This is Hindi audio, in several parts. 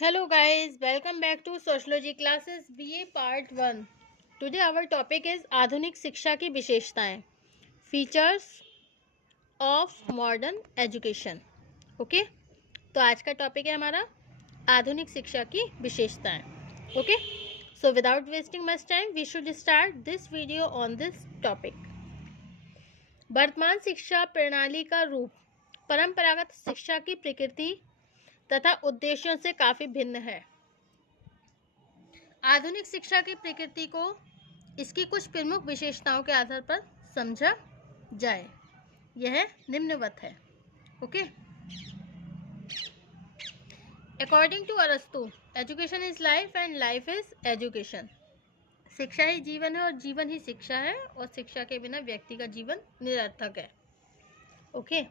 Hello guys, welcome back to Sociology classes BA Part 1. Today our topic is आधुनिक शिक्षा की विशेषताएं, Features of Modern Education. Okay, तो आज का टॉपिक है हमारा आधुनिक शिक्षा की विशेषताएं. Okay, so without wasting much time, we should start this video on this topic. वर्तमान शिक्षा प्रणाली का रूप परंपरागत शिक्षा की प्रकृति तथा उद्देश्यों से काफी भिन्न है. आधुनिक शिक्षा की प्रकृति को इसकी कुछ प्रमुख विशेषताओं के आधार पर समझा जाए. यह निम्नवत है. ओके, अकॉर्डिंग टू अरस्तु, education is life and life is education. शिक्षा ही जीवन है और जीवन ही शिक्षा है, और शिक्षा के बिना व्यक्ति का जीवन निरर्थक है. Okay,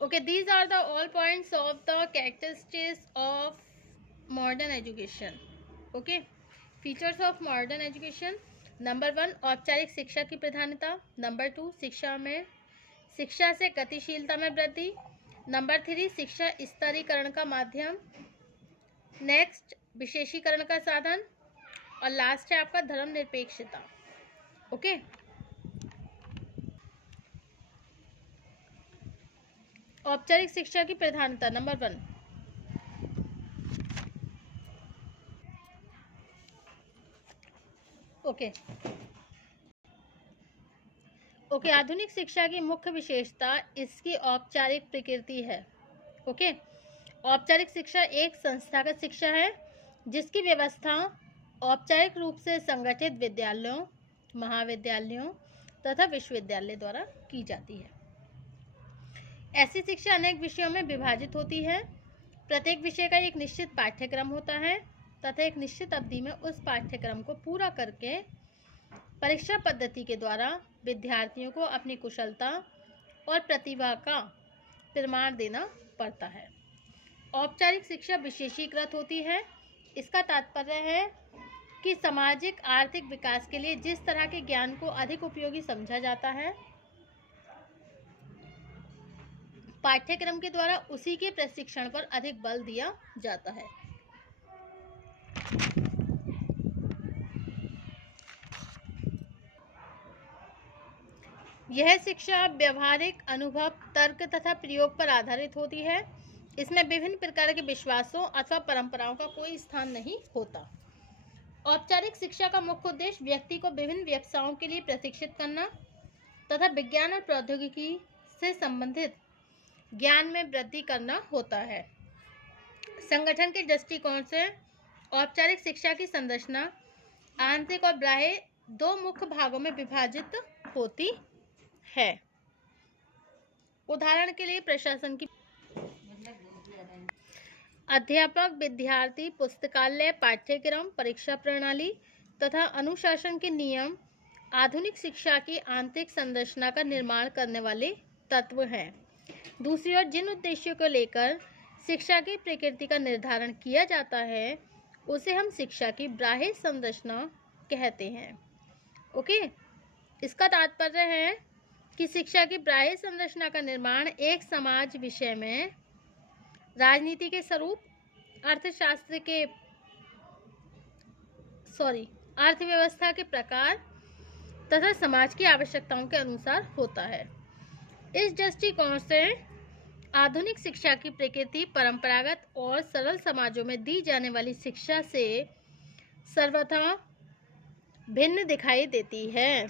okay, these are the all points of the characteristics of modern education. okay, features of modern education. Number 1, औपचारिक शिक्षा की प्रधानता. नंबर 2, शिक्षा से गतिशीलता में वृद्धि. नंबर 3, शिक्षा स्तरीकरण का माध्यम. नेक्स्ट, विशेषीकरण का साधन. और लास्ट है आपका धर्मनिरपेक्षता. ओके, औपचारिक शिक्षा की प्रधानता. नंबर 1, ओके, आधुनिक शिक्षा की मुख्य विशेषता इसकी औपचारिक प्रकृति है. ओके, औपचारिक शिक्षा एक संस्थागत शिक्षा है जिसकी व्यवस्था औपचारिक रूप से संगठित विद्यालयों, महाविद्यालयों तथा विश्वविद्यालय द्वारा की जाती है. ऐसी शिक्षा अनेक विषयों में विभाजित होती है. प्रत्येक विषय का एक निश्चित पाठ्यक्रम होता है तथा एक निश्चित अवधि में उस पाठ्यक्रम को पूरा करके परीक्षा पद्धति के द्वारा विद्यार्थियों को अपनी कुशलता और प्रतिभा का प्रमाण देना पड़ता है. औपचारिक शिक्षा विशेषीकृत होती है. इसका तात्पर्य है कि सामाजिक आर्थिक विकास के लिए जिस तरह के ज्ञान को अधिक उपयोगी समझा जाता है, पाठ्यक्रम के द्वारा उसी के प्रशिक्षण पर अधिक बल दिया जाता है. यह शिक्षा व्यवहारिक अनुभव, तर्क तथा प्रयोग पर आधारित होती है. इसमें विभिन्न प्रकार के विश्वासों अथवा परंपराओं का कोई स्थान नहीं होता. औपचारिक शिक्षा का मुख्य उद्देश्य व्यक्ति को विभिन्न व्यवसायों के लिए प्रशिक्षित करना तथा विज्ञान और प्रौद्योगिकी से संबंधित ज्ञान में वृद्धि करना होता है. संगठन के दृष्टिकोण से औपचारिक शिक्षा की संरचना आंतरिक और बाह्य दो मुख्य भागों में विभाजित होती है. उदाहरण के लिए प्रशासन की अध्यापक, विद्यार्थी, पुस्तकालय, पाठ्यक्रम, परीक्षा प्रणाली तथा अनुशासन के नियम आधुनिक शिक्षा की आंतरिक संरचना का निर्माण करने वाले तत्व हैं. दूसरी ओर जिन उद्देश्यों को लेकर शिक्षा की प्रकृति का निर्धारण किया जाता है उसे हम शिक्षा की बाह्य संरचना कहते हैं. ओके, इसका तात्पर्य है कि शिक्षा की बाह्य संरचना का निर्माण एक समाज विषय में राजनीति के स्वरूप, अर्थव्यवस्था के प्रकार तथा समाज की आवश्यकताओं के अनुसार होता है. इस दृष्टिकोण से आधुनिक शिक्षा की प्रकृति परंपरागत और सरल समाजों में दी जाने वाली शिक्षा से सर्वथा भिन्न दिखाई देती है.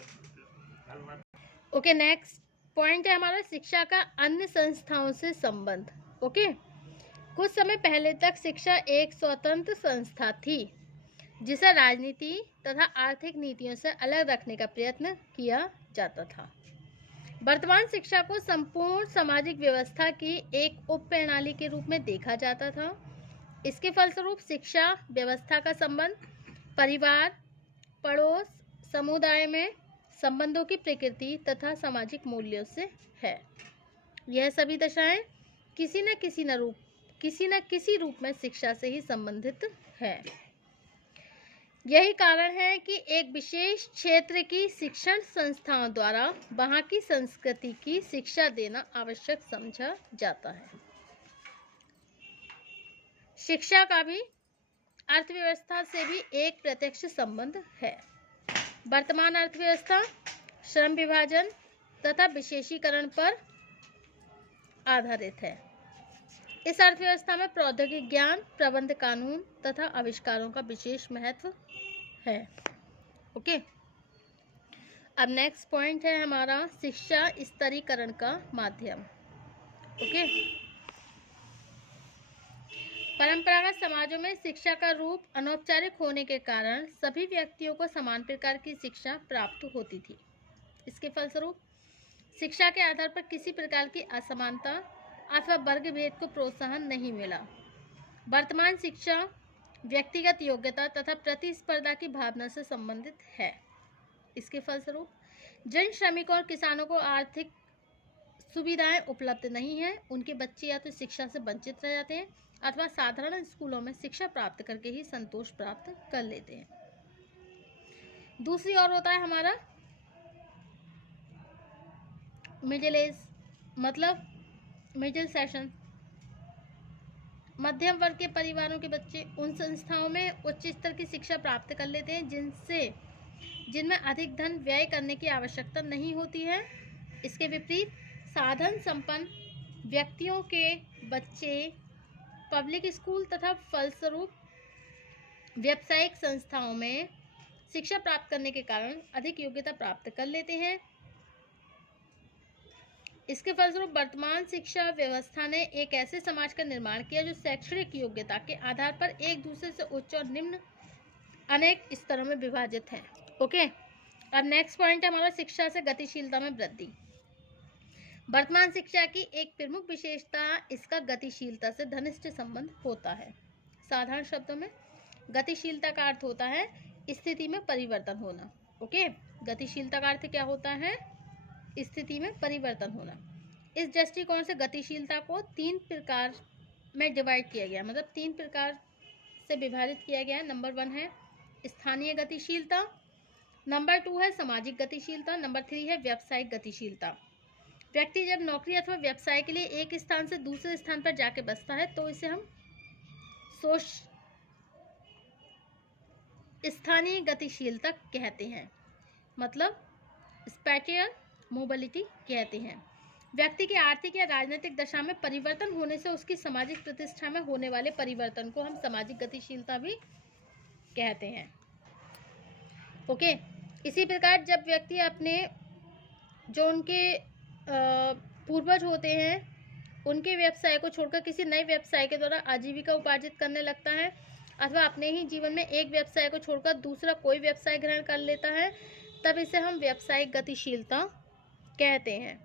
ओके, नेक्स्ट पॉइंट है हमारा शिक्षा का अन्य संस्थाओं से संबंध. ओके, कुछ समय पहले तक शिक्षा एक स्वतंत्र संस्था थी जिसे राजनीति तथा आर्थिक नीतियों से अलग रखने का प्रयत्न किया जाता था. वर्तमान शिक्षा को संपूर्ण सामाजिक व्यवस्था की एक उप प्रणाली के रूप में देखा जाता था. इसके फलस्वरूप शिक्षा व्यवस्था का संबंध परिवार, पड़ोस, समुदाय में संबंधों की प्रकृति तथा सामाजिक मूल्यों से है. यह सभी दशाएं किसी न किसी रूप में शिक्षा से ही संबंधित है. यही कारण है कि एक विशेष क्षेत्र की शिक्षण संस्थाओं द्वारा वहां की संस्कृति की शिक्षा देना आवश्यक समझा जाता है। शिक्षा का भी अर्थव्यवस्था से भी एक प्रत्यक्ष संबंध है। वर्तमान अर्थव्यवस्था श्रम विभाजन तथा विशेषीकरण पर आधारित है। इस अर्थव्यवस्था में प्रौद्योगिक ज्ञान, प्रबंध, कानून तथा आविष्कारों का विशेष महत्व है। ओके, अब नेक्स्ट पॉइंट है हमारा शिक्षा स्तरीकरण का माध्यम। ओके, परंपरागत समाजों में शिक्षा का रूप अनौपचारिक होने के कारण सभी व्यक्तियों को समान प्रकार की शिक्षा प्राप्त होती थी। इसके फलस्वरूप शिक्षा के आधार पर किसी प्रकार की असमानता अथवा वर्ग भेद को प्रोत्साहन नहीं मिला। वर्तमान शिक्षा व्यक्तिगत योग्यता तथा प्रतिस्पर्धा की भावना से संबंधित है। इसके फलस्वरूप जिन श्रमिकों और किसानों को आर्थिक सुविधाएं उपलब्ध नहीं है, उनके बच्चे या तो शिक्षा से वंचित रह जाते हैं अथवा साधारण स्कूलों में शिक्षा प्राप्त करके ही संतोष प्राप्त कर लेते हैं। दूसरी ओर होता है हमारा मिडिल एज, मतलब मिडिल सेशन। मध्यम वर्ग के परिवारों के बच्चे उन संस्थाओं में उच्च स्तर की शिक्षा प्राप्त कर लेते हैं जिनमें अधिक धन व्यय करने की आवश्यकता नहीं होती है। इसके विपरीत साधन संपन्न व्यक्तियों के बच्चे पब्लिक स्कूल तथा फलस्वरूप व्यावसायिक संस्थाओं में शिक्षा प्राप्त करने के कारण अधिक योग्यता प्राप्त कर लेते हैं। इसके फलस्वरूप वर्तमान शिक्षा व्यवस्था ने एक ऐसे समाज का निर्माण किया जो शैक्षणिक योग्यता के आधार पर एक दूसरे से उच्च और निम्न अनेक स्तरों में विभाजित है। ओके, अब नेक्स्ट पॉइंट है हमारा शिक्षा से गतिशीलता में वृद्धि। वर्तमान शिक्षा की एक प्रमुख विशेषता इसका गतिशीलता से घनिष्ठ संबंध होता है। साधारण शब्दों में गतिशीलता का अर्थ होता है स्थिति में परिवर्तन होना। ओके, गतिशीलता का अर्थ क्या होता है? स्थिति में परिवर्तन होना। इस दृष्टिकोण से गतिशीलता को 3 प्रकार में डिवाइड किया गया, मतलब 3 प्रकार से विभाजित किया गया है। नंबर 1 है स्थानीय गतिशीलता, नंबर 2 है सामाजिक गतिशीलता, नंबर 3 है व्यावसायिक गतिशीलता। व्यक्ति जब नौकरी अथवा व्यवसाय के लिए एक स्थान से दूसरे स्थान पर जाके बसता है तो इसे हम स्थानीय गतिशीलता कहते हैं, मतलब स्पैटियल मोबिलिटी कहते हैं। व्यक्ति की आर्थिक या राजनीतिक दशा में परिवर्तन होने से उसकी सामाजिक प्रतिष्ठा में होने वाले परिवर्तन को हम सामाजिक गतिशीलता भी कहते हैं। ओके, इसी प्रकार जब व्यक्ति अपने जो उनके पूर्वज होते हैं उनके व्यवसाय को छोड़कर किसी नए व्यवसाय के द्वारा आजीविका उपार्जित करने लगता है अथवा अपने ही जीवन में एक व्यवसाय को छोड़कर दूसरा कोई व्यवसाय ग्रहण कर लेता है, तब इसे हम व्यावसायिक गतिशीलता कहते हैं।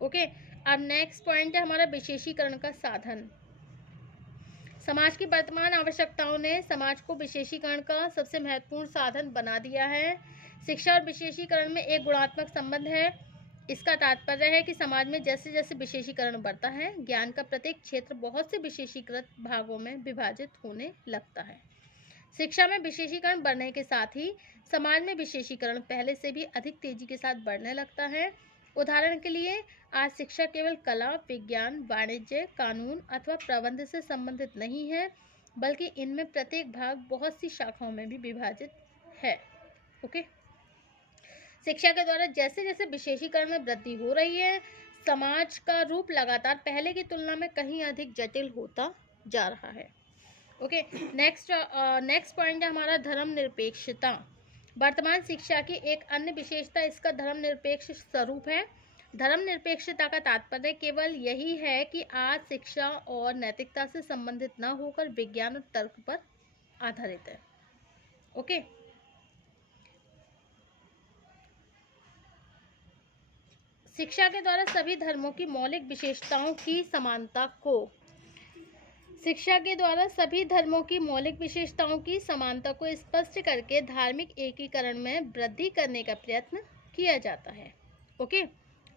ओके, अब नेक्स्ट पॉइंट है हमारा विशेषीकरण का साधन। समाज की वर्तमान आवश्यकताओं ने समाज को विशेषीकरण का सबसे महत्वपूर्ण साधन बना दिया है। शिक्षा और विशेषीकरण में एक गुणात्मक संबंध है। इसका तात्पर्य है कि समाज में जैसे जैसे विशेषीकरण बढ़ता है, ज्ञान का प्रत्येक क्षेत्र बहुत से विशेषीकृत भागों में विभाजित होने लगता है। शिक्षा में विशेषीकरण बढ़ने के साथ ही समाज में विशेषीकरण पहले से भी अधिक तेजी के साथ बढ़ने लगता है। उदाहरण के लिए आज शिक्षा केवल कला, विज्ञान, वाणिज्य, कानून अथवा प्रबंध से संबंधित नहीं है, बल्कि इनमें प्रत्येक भाग बहुत सी शाखाओं में भी विभाजित है। ओके, शिक्षा के द्वारा जैसे जैसे विशेषीकरण में वृद्धि हो रही है, समाज का रूप लगातार पहले की तुलना में कहीं अधिक जटिल होता जा रहा है। ओके, नेक्स्ट पॉइंट है हमारा धर्मनिरपेक्षता। वर्तमान शिक्षा की एक अन्य विशेषता इसका धर्मनिरपेक्ष स्वरूप है। धर्मनिरपेक्षता का तात्पर्य केवल यही है कि आज शिक्षा और नैतिकता से संबंधित न होकर विज्ञान और तर्क पर आधारित है। ओके, शिक्षा के द्वारा सभी धर्मों की मौलिक विशेषताओं की समानता को स्पष्ट करके धार्मिक एकीकरण में वृद्धि करने का प्रयत्न किया जाता है। ओके,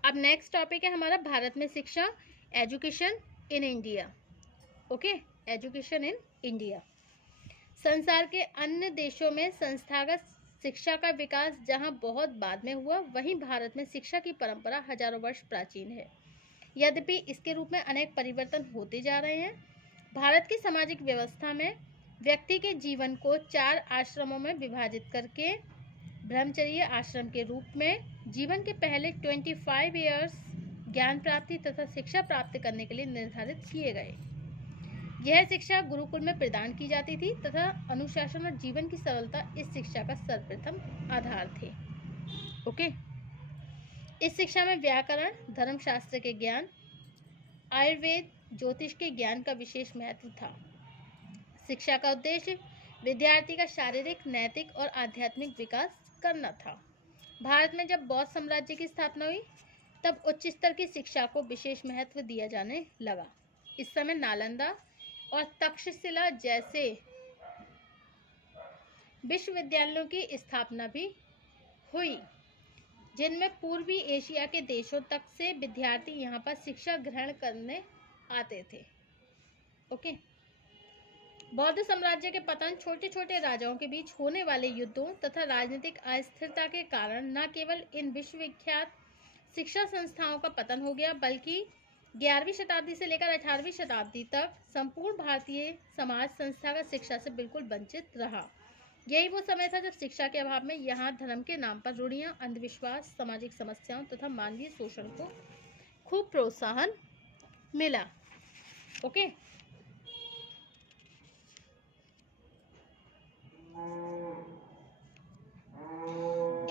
अब नेक्स्ट टॉपिक है हमारा भारत में शिक्षा, education in India. Okay, education in India. संसार के अन्य देशों में संस्थागत शिक्षा का विकास जहां बहुत बाद में हुआ, वहीं भारत में शिक्षा की परंपरा हजारों वर्ष प्राचीन है। यद्यपि इसके रूप में अनेक परिवर्तन होते जा रहे हैं। भारत की सामाजिक व्यवस्था में व्यक्ति के जीवन को 4 आश्रमों में विभाजित करके ब्रह्मचर्य आश्रम के रूप में जीवन के पहले 25 ईयर्स ज्ञान प्राप्ति तथा शिक्षा प्राप्त करने के लिए निर्धारित किए गए। यह शिक्षा गुरुकुल में प्रदान की जाती थी तथा अनुशासन और जीवन की सरलता इस शिक्षा का सर्वप्रथम आधार थे। ओके, इस शिक्षा में व्याकरण, धर्मशास्त्र के ज्ञान, आयुर्वेद, ज्योतिष के ज्ञान का विशेष महत्व था। शिक्षा का उद्देश्य विद्यार्थी का शारीरिक, नैतिक और आध्यात्मिक विकास करना था। भारत में जब बौद्ध साम्राज्य की स्थापना हुई, तब उच्च स्तर की शिक्षा को विशेष महत्व दिया जाने लगा। इस समय नालंदा और तक्षशिला जैसे विश्वविद्यालयों की स्थापना भी हुई, जिनमें पूर्वी एशिया के देशों तक से विद्यार्थी यहाँ पर शिक्षा ग्रहण करने आते थे। ओके, बौद्ध साम्राज्य के पतन, छोटे छोटे राजाओं के बीच होने वाले युद्धों तथा राजनीतिक अस्थिरता के कारण न केवल इन विश्वविख्यात शिक्षा संस्थाओं का पतन हो गया, बल्कि 11वीं शताब्दी से लेकर 18वीं शताब्दी तक संपूर्ण भारतीय समाज संस्थागत शिक्षा से बिल्कुल वंचित रहा। यही वो समय था जब शिक्षा के अभाव में यहाँ धर्म के नाम पर रूढ़ियाँ, अंधविश्वास, सामाजिक समस्याओं तथा मानवीय शोषण को खूब प्रोत्साहन मिला। ओके,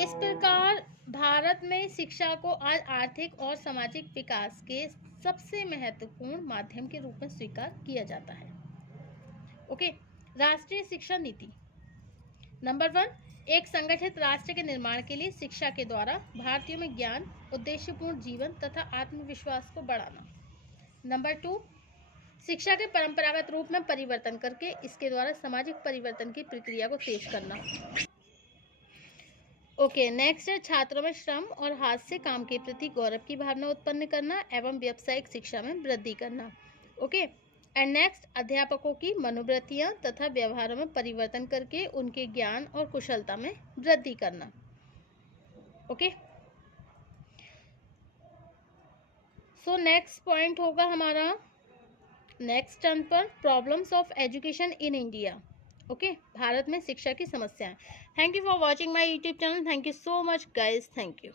इस प्रकार भारत में शिक्षा को आज आर्थिक और सामाजिक विकास के सबसे महत्वपूर्ण माध्यम के रूप में स्वीकार किया जाता है। ओके, राष्ट्रीय शिक्षा नीति। नंबर 1, एक संगठित राष्ट्र के निर्माण के लिए शिक्षा के द्वारा भारतीयों में ज्ञान, उद्देश्यपूर्ण जीवन तथा आत्मविश्वास को बढ़ाना। नंबर 2, शिक्षा के परंपरागत रूप में परिवर्तन करके इसके द्वारा सामाजिक परिवर्तन की प्रक्रिया को तेज करना। ओके, नेक्स्ट है छात्रों में श्रम और हाथ से काम के प्रति गौरव की भावना उत्पन्न करना एवं व्यावसायिक शिक्षा में वृद्धि करना। ओके, एंड नेक्स्ट अध्यापकों की मनोवृत्तियां तथा व्यवहारों में परिवर्तन करके उनके ज्ञान और कुशलता में वृद्धि करना। ओके, सो नेक्स्ट पॉइंट होगा हमारा नेक्स्ट टर्न पर problems of education in India. Okay, Bharat में शिक्षा की समस्याएं। Thank you for watching my YouTube channel. Thank you so much guys, thank you.